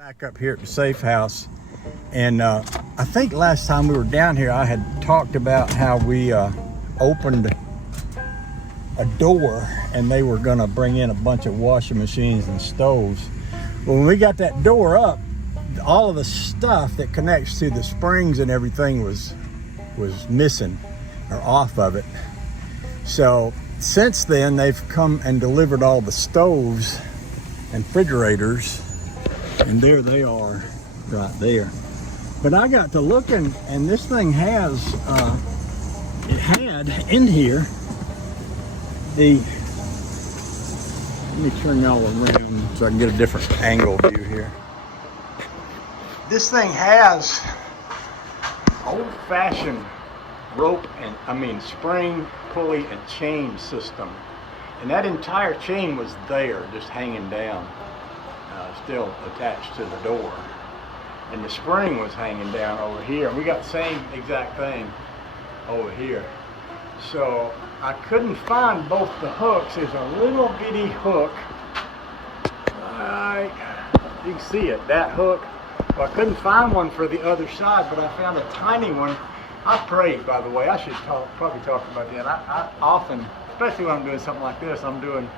Back up here at the Safe House, and I think last time we were down here I had talked about how we opened a door and they were gonna bring in a bunch of washing machines and stoves. Well, when we got that door up, all of the stuff that connects to the springs and everything was missing or off of it. So since then they've come and delivered all the stoves and refrigerators, and there they are right there. But I got to looking, and this thing has it had in here let me turn y'all around so I can get a different angle view here. This thing has old-fashioned rope and spring, pulley, and chain system, and that entire chain was there just hanging down, still attached to the door, and the spring was hanging down over here, and we got the same exact thing over here. So I couldn't find both the hooks. There's a little bitty hook, you can see it, that hook. Well, I couldn't find one for the other side, but I found a tiny one. I prayed, by the way. I should probably talk about that. I often, especially when I'm doing something like this, I'm doing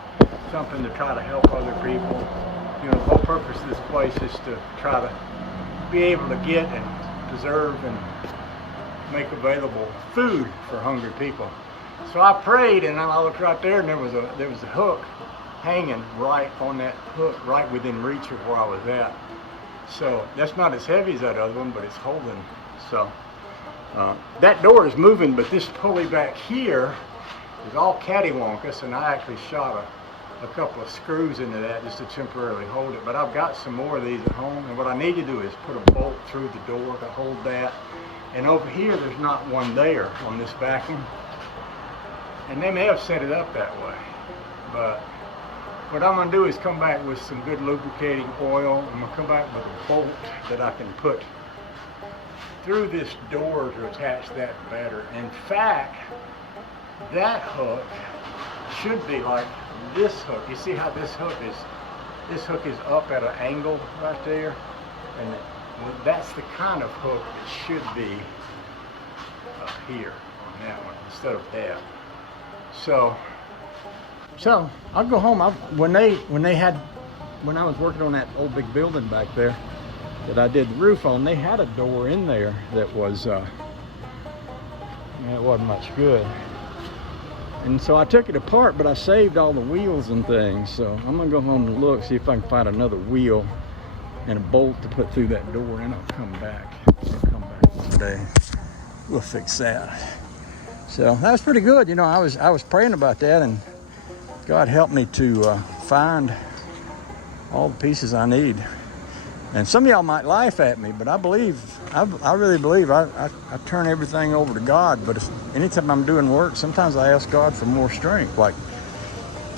something to try to help other people. You know, the whole purpose of this place is to try to be able to get and preserve and make available food for hungry people. So I prayed, and I looked right there, and there was a hook hanging right on that hook, right within reach of where I was at. So that's not as heavy as that other one, but it's holding. So that door is moving, but this pulley back here is all cattywampus, and I actually shot a couple of screws into that just to temporarily hold it. But I've got some more of these at home, and what I need to do is put a bolt through the door to hold that. And over here, there's not one there on this backing, and they may have set it up that way. But what I'm going to do is come back with some good lubricating oil. I'm going to come back with a bolt that I can put through this door to attach that better. In fact, that hook should be like this hook. You see how this hook is up at an angle right there? And that's the kind of hook that should be up here on that one instead of that. So I'll go home. When I was working on that old big building back there that I did the roof on, they had a door in there that was it wasn't much good. And so I took it apart, but I saved all the wheels and things. So I'm gonna go home and look, see if I can find another wheel and a bolt to put through that door, and I'll come back one day. We'll fix that. So that was pretty good. You know, I was praying about that, and God helped me to find all the pieces I need. And some of y'all might laugh at me, but I really believe I turn everything over to God. But anytime I'm doing work, sometimes I ask God for more strength. Like,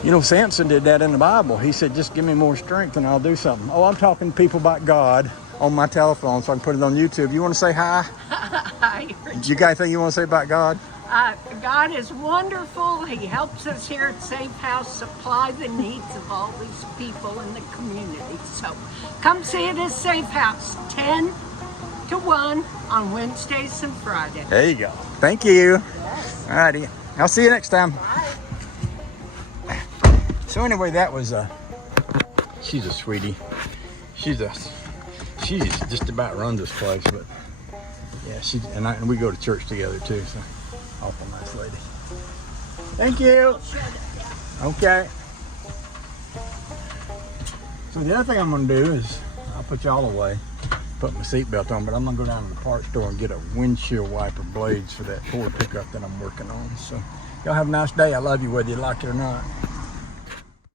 you know, Samson did that in the Bible. He said, just give me more strength and I'll do something. Oh, I'm talking to people about God on my telephone so I can put it on YouTube. You want to say hi? Hi. Do you got anything you want to say about God? God is wonderful. He helps us here at Safe House supply the needs of all these people in the community. So come see it at Safe House, 10 to 1 on Wednesdays and Fridays. There you go. Thank you. Yes. All righty. I'll see you next time. Bye. So anyway, that was she's a sweetie. She just about runs this place, but yeah, and we go to church together too, so awful nice lady. Thank you. Okay. So the other thing I'm gonna do is I'll put y'all away, put my seatbelt on, but I'm gonna go down to the parts store and get a windshield wiper blades for that Ford pickup that I'm working on. So y'all have a nice day. I love you whether you like it or not.